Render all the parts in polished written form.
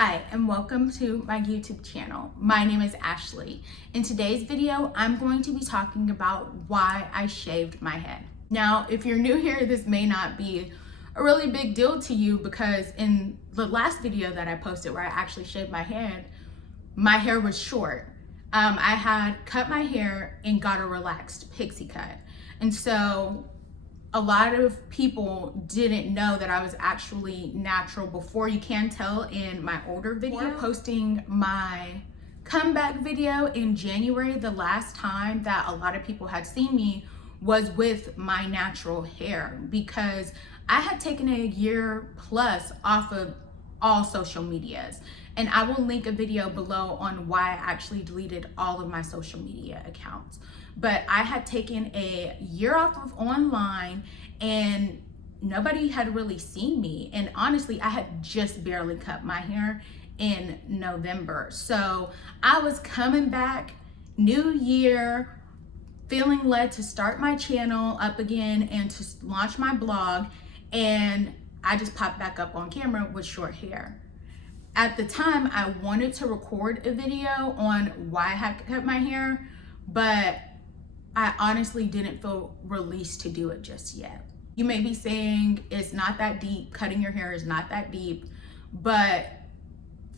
Hi, and welcome to my YouTube channel. My name is Ashley. In today's video, I'm going to be talking about why I shaved my head. Now, if you're new here, this may not be a really big deal to you because in the last video that I posted where I actually shaved my head, my hair was short. I had cut my hair and got a relaxed pixie cut. And so a lot of people didn't know that I was actually natural before. You can tell in my older video. Posting my comeback video in January, the last time that a lot of people had seen me was with my natural hair because I had taken a year plus off of all social medias. And I will link a video below on why I actually deleted all of my social media accounts. But I had taken a year off of online and nobody had really seen me. And honestly, I had just barely cut my hair in November. So I was coming back, new year, feeling led to start my channel up again and to launch my blog. And I just popped back up on camera with short hair. At the time, I wanted to record a video on why I had cut my hair, but I honestly didn't feel released to do it just yet. You may be saying it's not that deep, cutting your hair is not that deep, but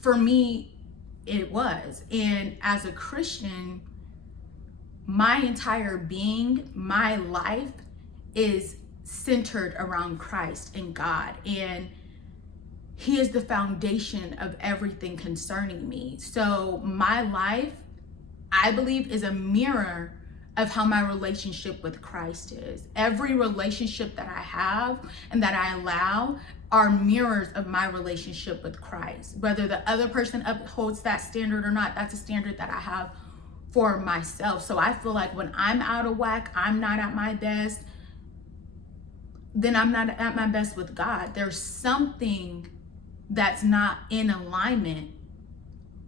for me, it was. And as a Christian, my entire being, my life is centered around Christ and God. And He is the foundation of everything concerning me. So my life, I believe, is a mirror of how my relationship with Christ is. Every relationship that I have and that I allow are mirrors of my relationship with Christ. Whether the other person upholds that standard or not, that's a standard that I have for myself. So I feel like when I'm out of whack, I'm not at my best, then I'm not at my best with God. There's something that's not in alignment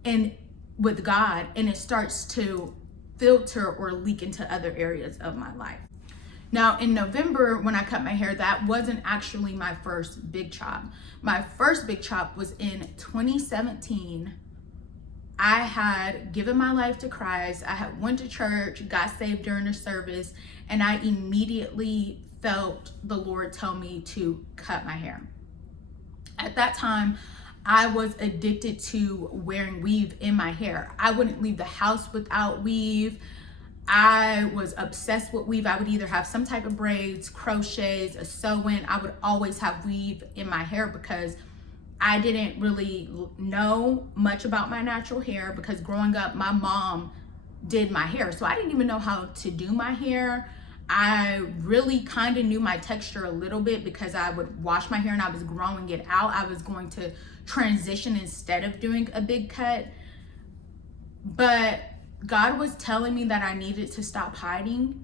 and with God, and it starts to filter or leak into other areas of my life. Now in November, when I cut my hair, that wasn't actually my first big chop. My first big chop was in 2017. I had given my life to Christ. I had went to church, got saved during the service, and I immediately felt the Lord tell me to cut my hair. At that time, I was addicted to wearing weave in my hair. I wouldn't leave the house without weave. I was obsessed with weave. I would either have some type of braids, crochets, a sew-in. I would always have weave in my hair because I didn't really know much about my natural hair because growing up, my mom did my hair. So I didn't even know how to do my hair. I really kind of knew my texture a little bit because I would wash my hair and I was growing it out. I was going to transition instead of doing a big cut. But God was telling me that I needed to stop hiding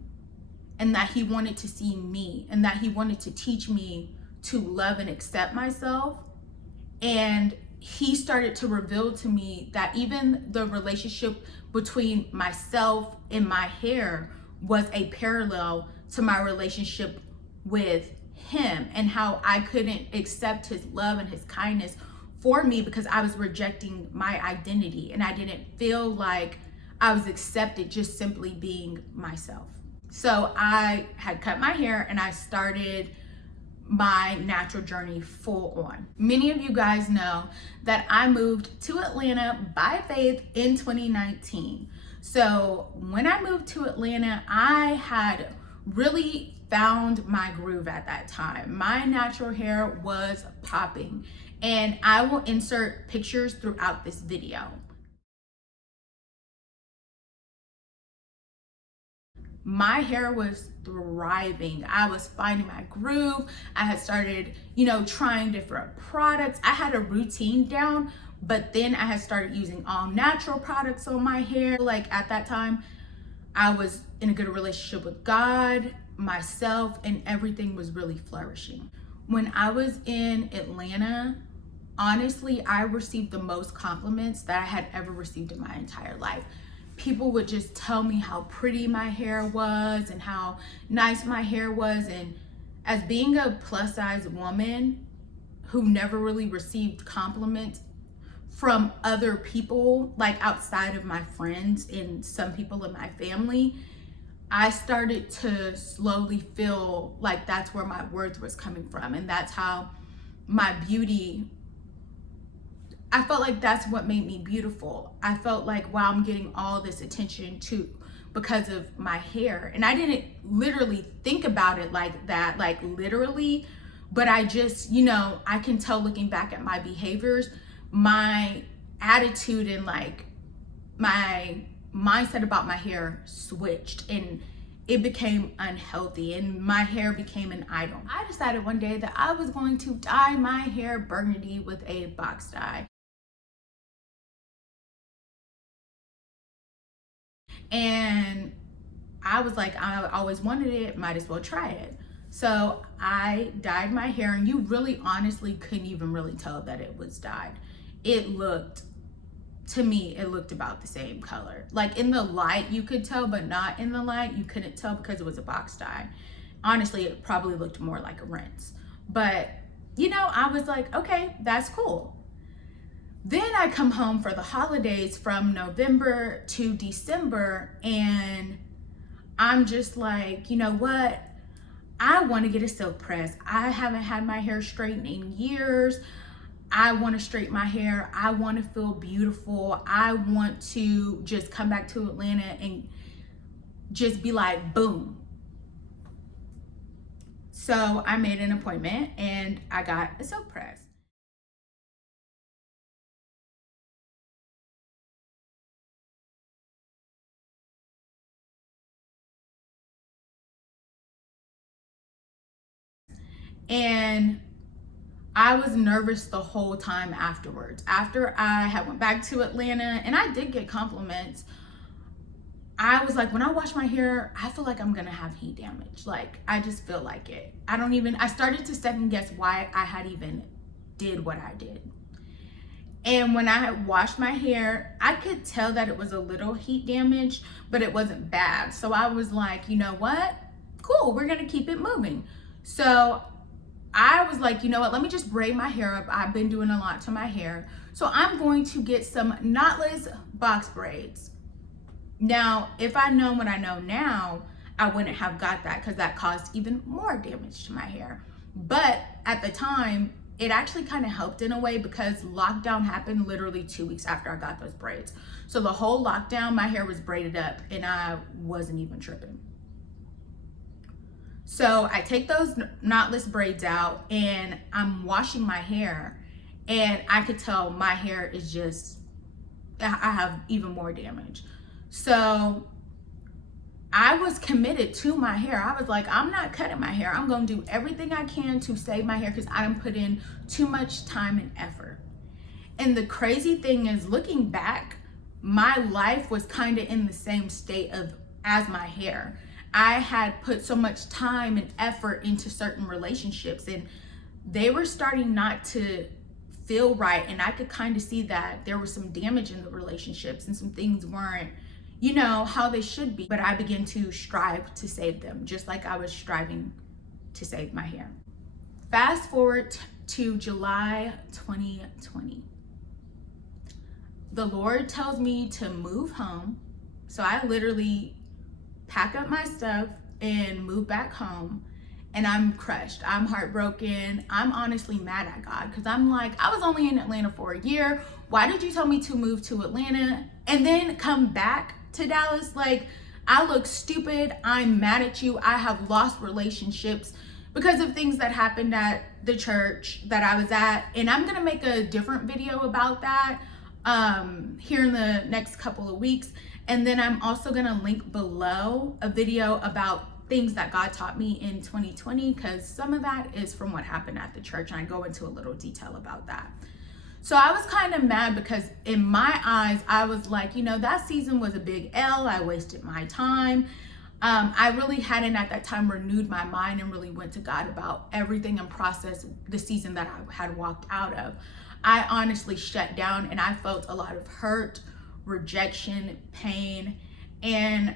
and that He wanted to see me and that He wanted to teach me to love and accept myself. And He started to reveal to me that even the relationship between myself and my hair was a parallel to my relationship with Him and how I couldn't accept His love and His kindness for me because I was rejecting my identity and I didn't feel like I was accepted just simply being myself. So I had cut my hair and I started my natural journey full on. Many of you guys know that I moved to Atlanta by faith in 2019. So when I moved to Atlanta, I had really found my groove at that time. My natural hair was popping, and I will insert pictures throughout this video. My hair was thriving. I was finding my groove. I had started, trying different products. I had a routine down, but then I had started using all natural products on my hair. Like at that time, I was in a good relationship with God, myself, and everything was really flourishing. When I was in Atlanta, honestly, I received the most compliments that I had ever received in my entire life. People would just tell me how pretty my hair was and how nice my hair was. And as being a plus size woman who never really received compliments from other people, like outside of my friends and some people in my family, I started to slowly feel like that's where my worth was coming from. And that's how my beauty, I felt like that's what made me beautiful. I felt like, wow, I'm getting all this attention too because of my hair. And I didn't literally think about it like that, like literally, but I just, I can tell looking back at my behaviors, my attitude and like my mindset about my hair switched and it became unhealthy and my hair became an idol. I decided one day that I was going to dye my hair burgundy with a box dye. And I was like, I always wanted it, might as well try it. So I dyed my hair, and you really honestly couldn't even really tell that it was dyed. It looked, to me, it looked about the same color. Like in the light you could tell, but not in the light you couldn't tell because it was a box dye. Honestly, it probably looked more like a rinse. But I was like, okay, that's cool. Then I come home for the holidays from November to December, and I'm just like, you know what? I want to get a silk press. I haven't had my hair straightened in years. I want to straighten my hair. I want to feel beautiful. I want to just come back to Atlanta and just be like, boom. So I made an appointment and I got a silk press. And I was nervous the whole time afterwards. After I had went back to Atlanta, and I did get compliments, I was like, when I wash my hair, I feel like I'm gonna have heat damage. Like, I just feel like it. I started to second guess why I had even did what I did. And when I had washed my hair, I could tell that it was a little heat damage, but it wasn't bad. So I was like, you know what? Cool, we're gonna keep it moving. So I was like, you know what, let me just braid my hair up. I've been doing a lot to my hair. So I'm going to get some knotless box braids. Now, if I'd known what I know now, I wouldn't have got that because that caused even more damage to my hair. But at the time, it actually kind of helped in a way because lockdown happened literally 2 weeks after I got those braids. So the whole lockdown, my hair was braided up and I wasn't even tripping. So I take those knotless braids out and I'm washing my hair, and I could tell my hair is just, I have even more damage. So I was committed to my hair. I was like, I'm not cutting my hair. I'm going to do everything I can to save my hair because I done put in too much time and effort. And the crazy thing is, looking back, my life was kind of in the same state as my hair. I had put so much time and effort into certain relationships, and they were starting not to feel right. And I could kind of see that there was some damage in the relationships and some things weren't, how they should be. But I began to strive to save them, just like I was striving to save my hair. Fast forward to July 2020. The Lord tells me to move home. So I literally pack up my stuff and move back home, and I'm crushed. I'm heartbroken. I'm honestly mad at God because I'm like, I was only in Atlanta for a year. Why did you tell me to move to Atlanta and then come back to Dallas? Like, I look stupid. I'm mad at you. I have lost relationships because of things that happened at the church that I was at, and I'm gonna make a different video about that here in the next couple of weeks. And then I'm also gonna link below a video about things that God taught me in 2020, because some of that is from what happened at the church, and I go into a little detail about that. So I was kind of mad because in my eyes, I was like, that season was a big L. I wasted my time. I really hadn't at that time renewed my mind and really went to God about everything and processed the season that I had walked out of. I honestly shut down, and I felt a lot of hurt, rejection, pain, and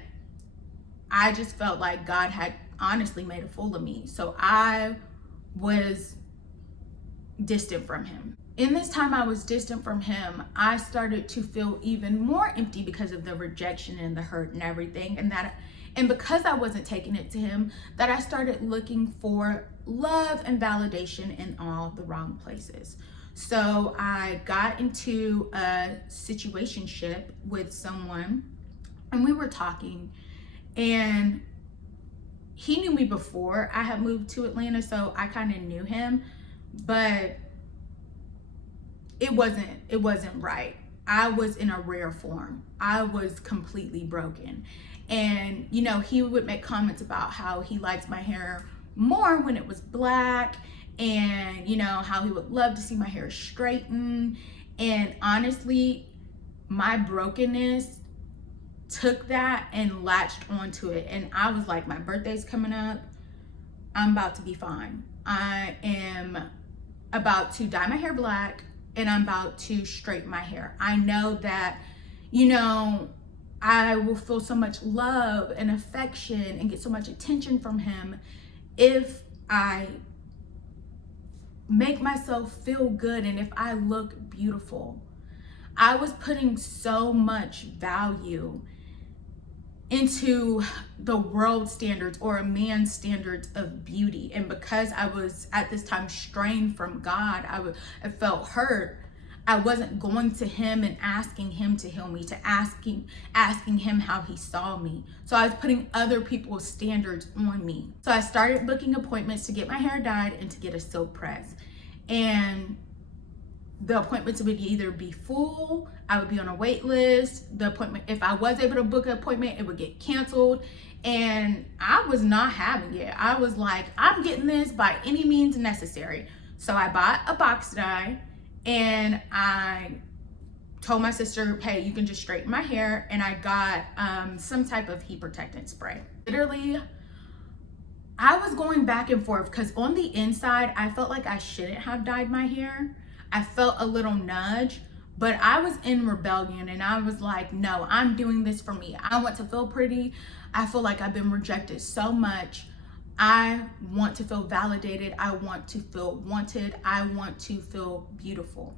I just felt like God had honestly made a fool of me. So I was distant from him. in this time I was distant from him, I started to feel even more empty because of the rejection and the hurt and everything. And because I wasn't taking it to him, that I started looking for love and validation in all the wrong places. So I got into a situationship with someone, and we were talking, and he knew me before I had moved to Atlanta, so I kind of knew him, but it wasn't right. I was in a rare form. I was completely broken. And he would make comments about how he likes my hair more when it was black, and how he would love to see my hair straightened. And honestly, my brokenness took that and latched onto it, and I was like, my birthday's coming up, I'm about to be fine. I am about to dye my hair black, and I'm about to straighten my hair. I know that I will feel so much love and affection and get so much attention from him if I make myself feel good and if I look beautiful. I was putting so much value into the world standards or a man's standards of beauty, and because I was at this time strained from God, I felt hurt. I wasn't going to him and asking him to heal me, to asking him how he saw me. So I was putting other people's standards on me. So I started booking appointments to get my hair dyed and to get a silk press. And the appointments would either be full, I would be on a wait list. The appointment, if I was able to book an appointment, it would get canceled. And I was not having it. I was like, I'm getting this by any means necessary. So I bought a box dye, and I told my sister, hey, you can just straighten my hair. And I got some type of heat protectant spray. Literally, I was going back and forth because on the inside, I felt like I shouldn't have dyed my hair. I felt a little nudge, but I was in rebellion, and I was like, no, I'm doing this for me. I want to feel pretty. I feel like I've been rejected so much. I want to feel validated. I want to feel wanted. I want to feel beautiful.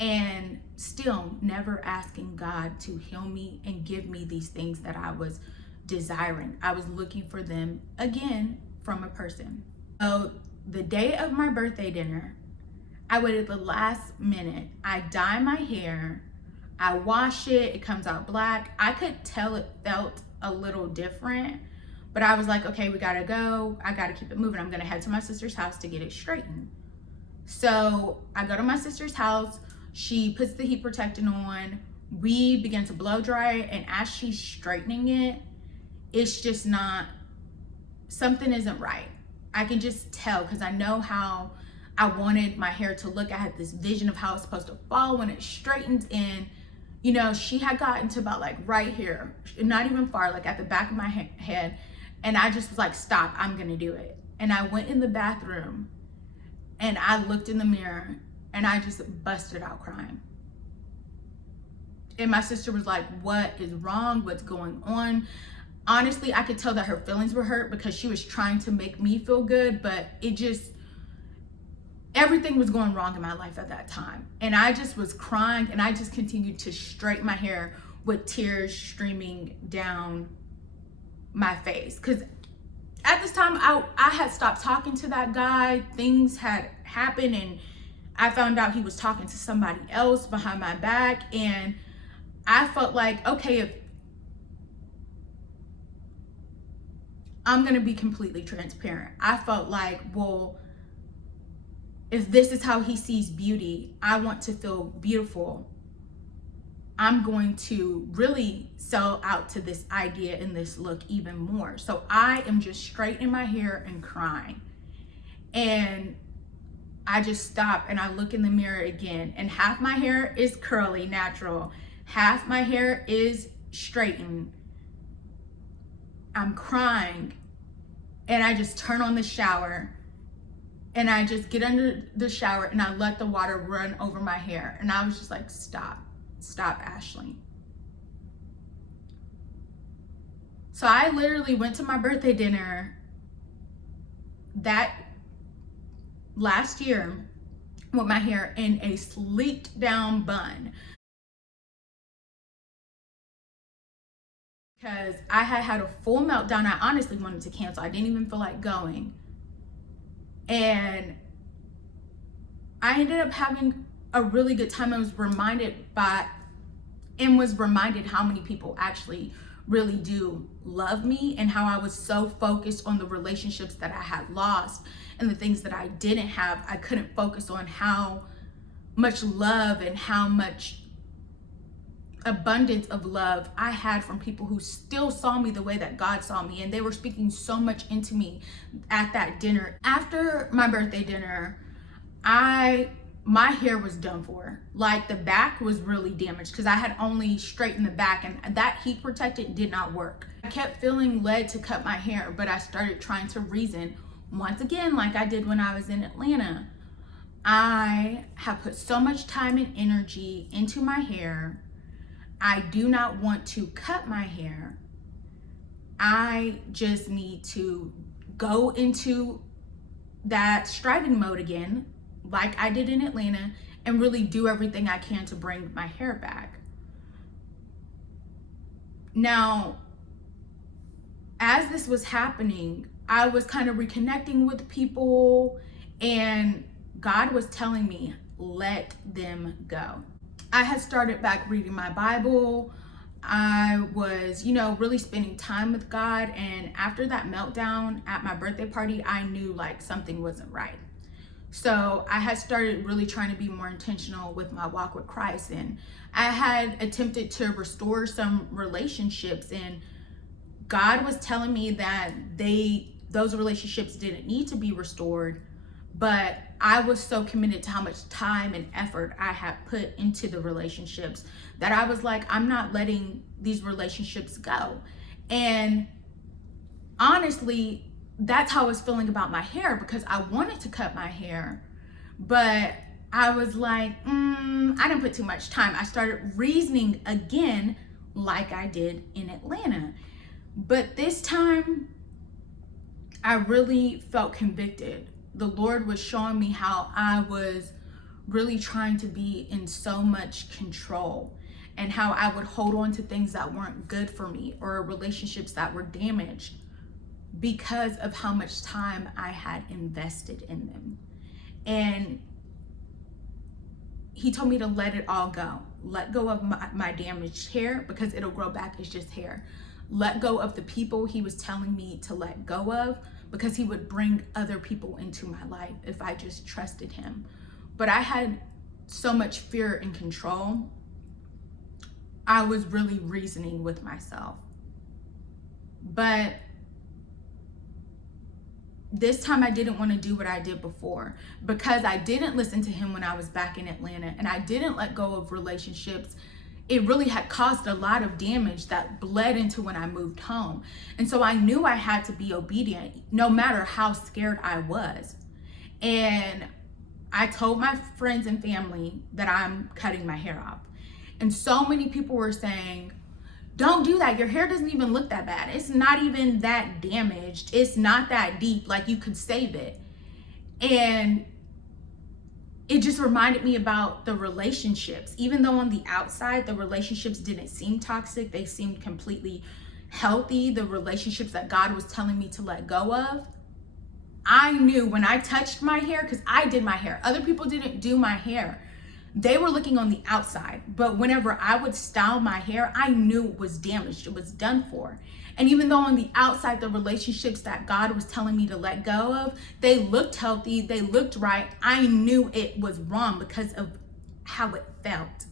And still never asking God to heal me and give me these things that I was desiring. I was looking for them again from a person. So the day of my birthday dinner, I waited the last minute. I dye my hair, I wash it, it comes out black. I could tell it felt a little different, but I was like, okay, we gotta go. I gotta keep it moving. I'm gonna head to my sister's house to get it straightened. So I go to my sister's house. She puts the heat protectant on. We begin to blow dry it, and as she's straightening it, it's just not, something isn't right. I can just tell, because I know how I wanted my hair to look. I had this vision of how it's supposed to fall when it straightens. And she had gotten to about like right here, not even far, like at the back of my head. And I just was like, stop, I'm gonna do it. And I went in the bathroom, and I looked in the mirror, and I just busted out crying. And my sister was like, what is wrong? What's going on? Honestly, I could tell that her feelings were hurt because she was trying to make me feel good, but everything was going wrong in my life at that time. And I just was crying, and I just continued to straighten my hair with tears streaming down my face. Because at this time, I had stopped talking to that guy. Things had happened, and I found out he was talking to somebody else behind my back. And I felt like, okay, if I'm gonna be completely transparent, I felt like, well, if this is how he sees beauty, I want to feel beautiful. I'm going to really sell out to this idea and this look even more. So I am just straightening my hair and crying. And I just stop and I look in the mirror again, and half my hair is curly, natural. Half my hair is straightened. I'm crying, and I just turn on the shower, and I just get under the shower, and I let the water run over my hair. And I was just like, stop, Ashley. So I literally went to my birthday dinner that last year, with my hair in a sleeked down bun because I had a full meltdown. I honestly wanted to cancel. I didn't even feel like going. And I ended up having a really good time. I was reminded how many people actually really do love me, and how I was so focused on the relationships that I had lost and the things that I didn't have. I couldn't focus on how much love and how much abundance of love I had from people who still saw me the way that God saw me, and they were speaking so much into me at that dinner. After my birthday dinner, my hair was done for. Like, the back was really damaged because I had only straightened the back, and that heat protectant did not work. I kept feeling led to cut my hair, but I started trying to reason once again, like I did when I was in Atlanta. I have put so much time and energy into my hair. I do not want to cut my hair. I just need to go into that striving mode again, like I did in Atlanta, and really do everything I can to bring my hair back. Now, as this was happening, I was kind of reconnecting with people, and God was telling me, let them go. I had started back reading my Bible. I was, really spending time with God. And after that meltdown at my birthday party, I knew like something wasn't right. So I had started really trying to be more intentional with my walk with Christ. And I had attempted to restore some relationships, and God was telling me that those relationships didn't need to be restored, but I was so committed to how much time and effort I had put into the relationships that I was like, I'm not letting these relationships go. And honestly, that's how I was feeling about my hair, because I wanted to cut my hair, but I was like, I didn't put too much time. I started reasoning again like I did in Atlanta. But this time, I really felt convicted. The Lord was showing me how I was really trying to be in so much control, and how I would hold on to things that weren't good for me, or relationships that were damaged, because of how much time I had invested in them. And He told me to let it all go. Let go of my damaged hair, because it'll grow back as just hair. Let go of the people He was telling me to let go of, because He would bring other people into my life if I just trusted Him. But I had so much fear and control. I was really reasoning with myself. But this time I didn't want to do what I did before, because I didn't listen to Him when I was back in Atlanta, and I didn't let go of relationships. It really had caused a lot of damage that bled into when I moved home. And so I knew I had to be obedient, no matter how scared I was. And I told my friends and family that I'm cutting my hair off. And so many people were saying, don't do that. Your hair doesn't even look that bad. It's not even that damaged. It's not that deep. Like, you could save it. And it just reminded me about the relationships. Even though on the outside, the relationships didn't seem toxic, they seemed completely healthy. The relationships that God was telling me to let go of, I knew when I touched my hair, because I did my hair. Other people didn't do my hair. They were looking on the outside. But whenever I would style my hair, I knew it was damaged. It was done for. And even though on the outside, the relationships that God was telling me to let go of, they looked healthy, they looked right, I knew it was wrong because of how it felt.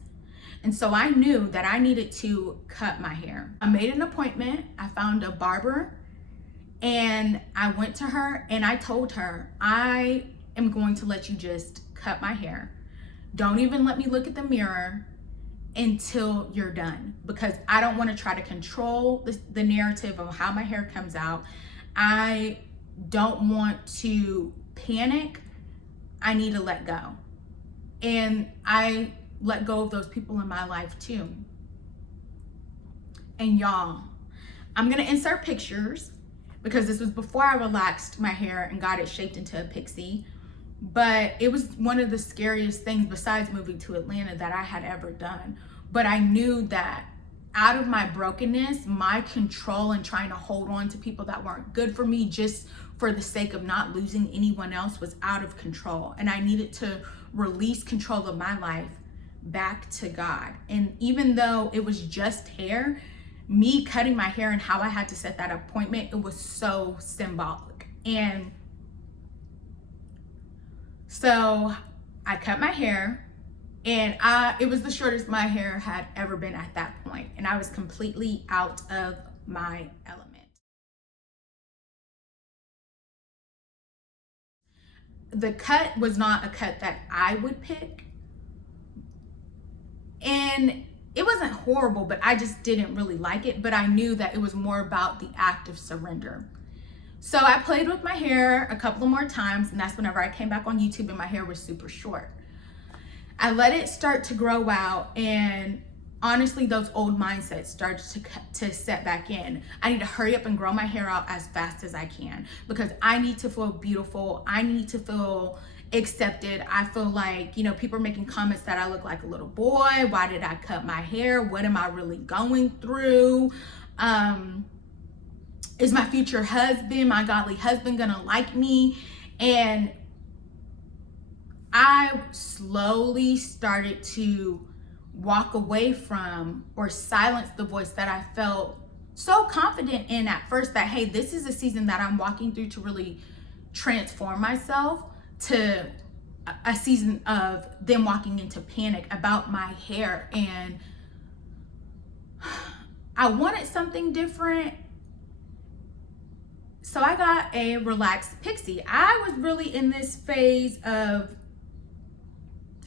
And so I knew that I needed to cut my hair. I made an appointment. I found a barber, and I went to her and I told her, I am going to let you just cut my hair. Don't even let me look at the mirror until you're done, because I don't want to try to control the narrative of how my hair comes out. I don't want to panic. I need to let go. And I let go of those people in my life too. And y'all, I'm going to insert pictures, because this was before I relaxed my hair and got it shaped into a pixie. But it was one of the scariest things besides moving to Atlanta that I had ever done. But I knew that out of my brokenness, my control and trying to hold on to people that weren't good for me just for the sake of not losing anyone else was out of control. And I needed to release control of my life back to God. And even though it was just hair, me cutting my hair and how I had to set that appointment, it was so symbolic. And so I cut my hair, and it was the shortest my hair had ever been at that point, and I was completely out of my element. The cut was not a cut that I would pick, and it wasn't horrible, but I just didn't really like it. But I knew that it was more about the act of surrender. So I played with my hair a couple of more times, and that's whenever I came back on YouTube and my hair was super short. I let it start to grow out, and honestly, those old mindsets started to set back in. I need to hurry up and grow my hair out as fast as I can because I need to feel beautiful. I need to feel accepted. I feel like, people are making comments that I look like a little boy. Why did I cut my hair? What am I really going through? Is my future husband, my godly husband, gonna like me? And I slowly started to walk away from or silence the voice that I felt so confident in at first, that, hey, this is a season that I'm walking through to really transform myself, to a season of them walking into panic about my hair. And I wanted something different. So I got a relaxed pixie. I was really in this phase of,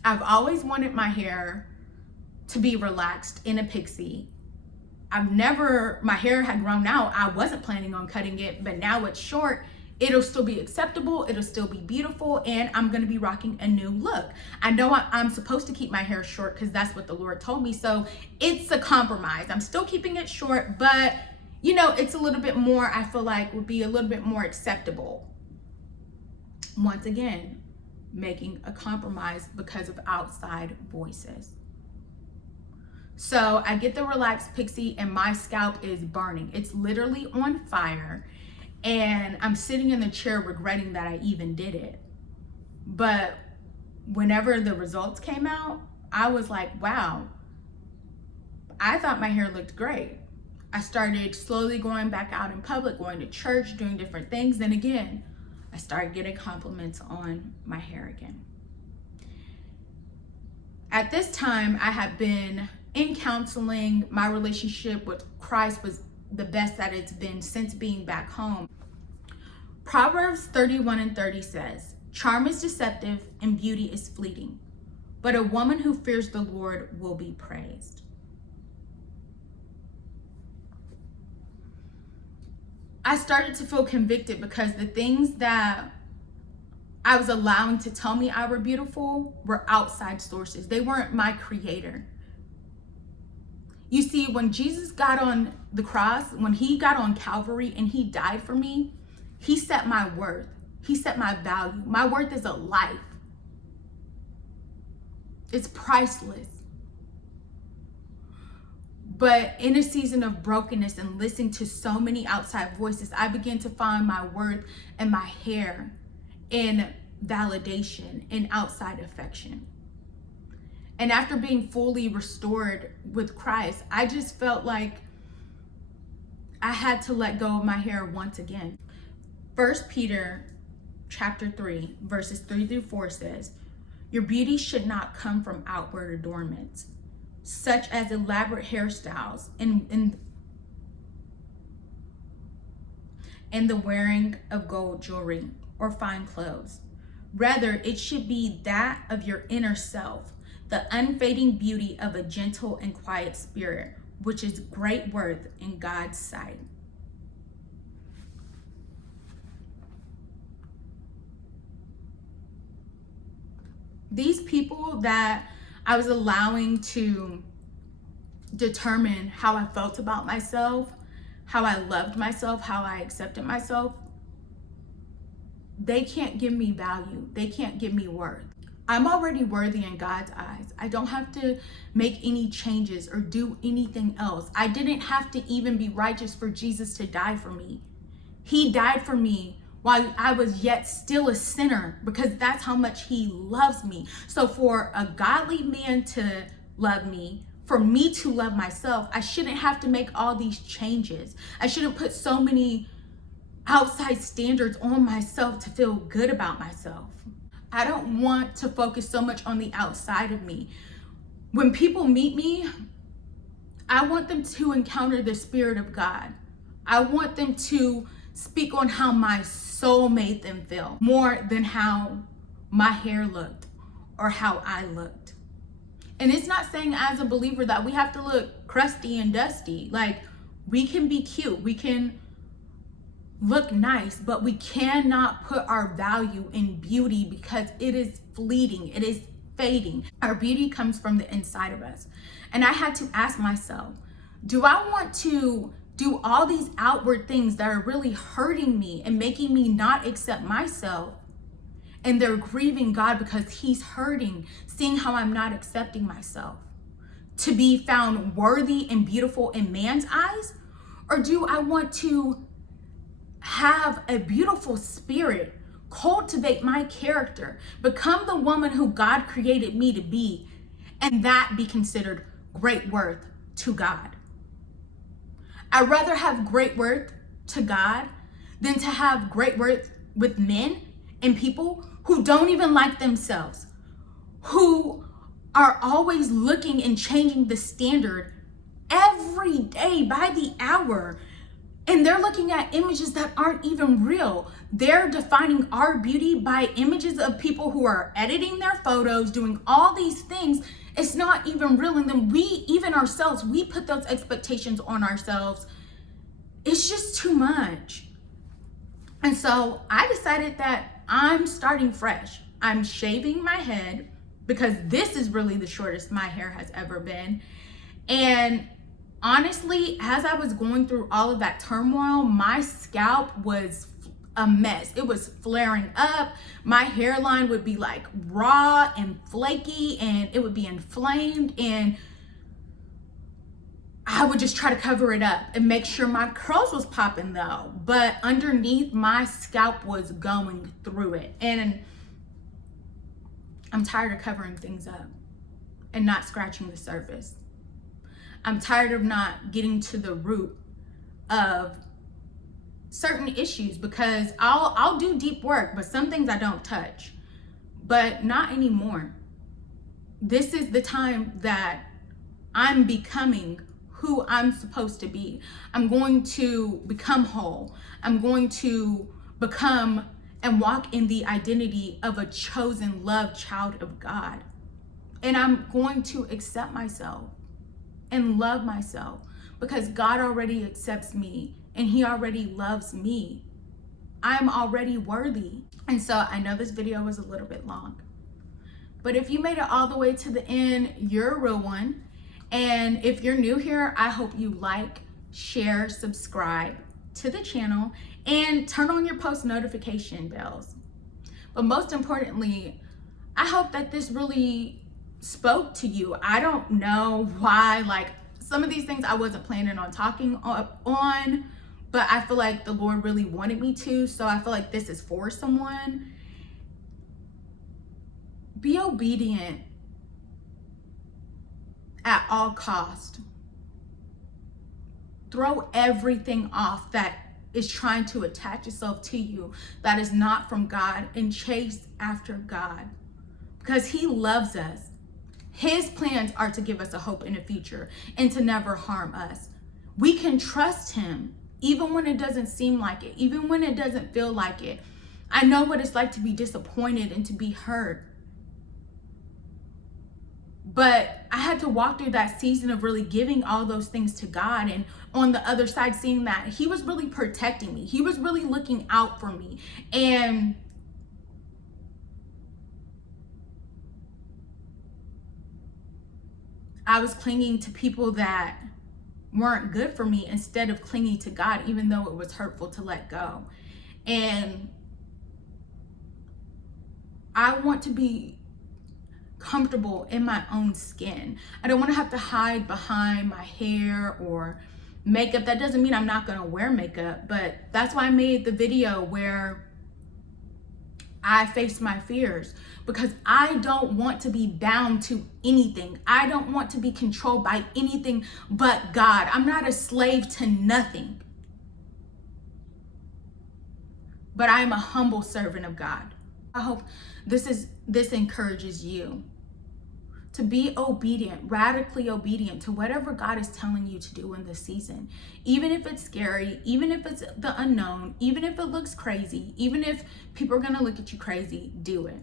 I've always wanted my hair to be relaxed in a pixie. My hair had grown out. I wasn't planning on cutting it, but now it's short. It'll still be acceptable. It'll still be beautiful. And I'm going to be rocking a new look. I know I'm supposed to keep my hair short because that's what the Lord told me. So it's a compromise. I'm still keeping it short, but it's a little bit more, I feel like would be a little bit more acceptable. Once again, making a compromise because of outside voices. So I get the relaxed pixie and my scalp is burning. It's literally on fire. And I'm sitting in the chair regretting that I even did it. But whenever the results came out, I was like, wow, I thought my hair looked great. I started slowly going back out in public, going to church, doing different things. Then again, I started getting compliments on my hair again. At this time, I had been in counseling. My relationship with Christ was the best that it's been since being back home. Proverbs 31:30 says, "Charm is deceptive and beauty is fleeting, but a woman who fears the Lord will be praised." I started to feel convicted because the things that I was allowing to tell me I were beautiful were outside sources. They weren't my creator. You see, when Jesus got on the cross, when he got on Calvary and he died for me, he set my worth. He set my value. My worth is a life. It's priceless. But in a season of brokenness and listening to so many outside voices, I began to find my worth in my hair, in validation, in outside affection. And after being fully restored with Christ, I just felt like I had to let go of my hair once again. 1 Peter chapter 3, verses 3-4 says, "Your beauty should not come from outward adornments, such as elaborate hairstyles and the wearing of gold jewelry or fine clothes. Rather, it should be that of your inner self, the unfading beauty of a gentle and quiet spirit, which is great worth in God's sight." These people that I was allowing to determine how I felt about myself, how I loved myself, how I accepted myself, they can't give me value. They can't give me worth. I'm already worthy in God's eyes. I don't have to make any changes or do anything else. I didn't have to even be righteous for Jesus to die for me. He died for me while I was yet still a sinner, because that's how much he loves me. So for a godly man to love me, for me to love myself, I shouldn't have to make all these changes. I shouldn't put so many outside standards on myself to feel good about myself. I don't want to focus so much on the outside of me. When people meet me, I want them to encounter the Spirit of God. I want them to speak on how my soul made them feel more than how my hair looked or how I looked. And it's not saying as a believer that we have to look crusty and dusty. Like, we can be cute, we can look nice, but we cannot put our value in beauty because it is fleeting, it is fading. Our beauty comes from the inside of us. And I had to ask myself, do I want to do all these outward things that are really hurting me and making me not accept myself? And they're grieving God because he's hurting, seeing how I'm not accepting myself, to be found worthy and beautiful in man's eyes? Or do I want to have a beautiful spirit, cultivate my character, become the woman who God created me to be, and that be considered great worth to God? I'd rather have great worth to God than to have great worth with men and people who don't even like themselves, who are always looking and changing the standard every day by the hour. And they're looking at images that aren't even real. They're defining our beauty by images of people who are editing their photos, doing all these things. It's not even real. And then we, even ourselves, we put those expectations on ourselves. It's just too much. And so I decided that I'm starting fresh. I'm shaving my head because this is really the shortest my hair has ever been. And honestly, as I was going through all of that turmoil, my scalp was a mess. It was flaring up. My hairline would be like raw and flaky, and it would be inflamed, and I would just try to cover it up and make sure my curls was popping though. But underneath, my scalp was going through it. And I'm tired of covering things up and not scratching the surface. I'm tired of not getting to the root of certain issues, because I'll do deep work, but some things I don't touch. But not anymore. This is the time that I'm becoming who I'm supposed to be. I'm going to become whole. I'm going to become and walk in the identity of a chosen, loved child of God. And I'm going to accept myself and love myself, because God already accepts me and he already loves me. I'm already worthy. And so I know this video was a little bit long, but if you made it all the way to the end, you're a real one. And if you're new here, I hope you like, share, subscribe to the channel, and turn on your post notification bells. But most importantly, I hope that this really spoke to you. I don't know why, like, some of these things I wasn't planning on talking on, but I feel like the Lord really wanted me to. So I feel like this is for someone. Be obedient at all cost. Throw everything off that is trying to attach itself to you that is not from God, and chase after God, because he loves us. His plans are to give us a hope in the future and to never harm us. We can trust him even when it doesn't seem like it, even when it doesn't feel like it. I know what it's like to be disappointed and to be hurt. But I had to walk through that season of really giving all those things to God, and on the other side, seeing that he was really protecting me. He was really looking out for me. And I was clinging to people that weren't good for me instead of clinging to God, even though it was hurtful to let go. And I want to be comfortable in my own skin. I don't want to have to hide behind my hair or makeup. That doesn't mean I'm not going to wear makeup, but that's why I made the video where I face my fears, because I don't want to be bound to anything. I don't want to be controlled by anything but God. I'm not a slave to nothing, but I am a humble servant of God. I hope this encourages you to be obedient, radically obedient to whatever God is telling you to do in this season. Even if it's scary, even if it's the unknown, even if it looks crazy, even if people are gonna look at you crazy, do it.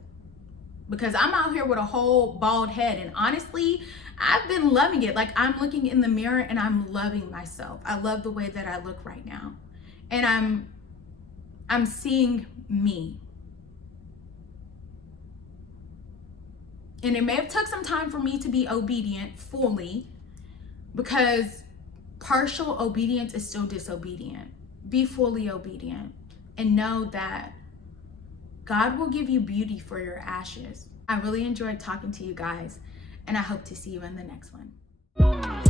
Because I'm out here with a whole bald head, and honestly, I've been loving it. Like, I'm looking in the mirror and I'm loving myself. I love the way that I look right now. And I'm seeing me. And it may have took some time for me to be obedient fully, because partial obedience is still disobedient. Be fully obedient and know that God will give you beauty for your ashes. I really enjoyed talking to you guys, and I hope to see you in the next one.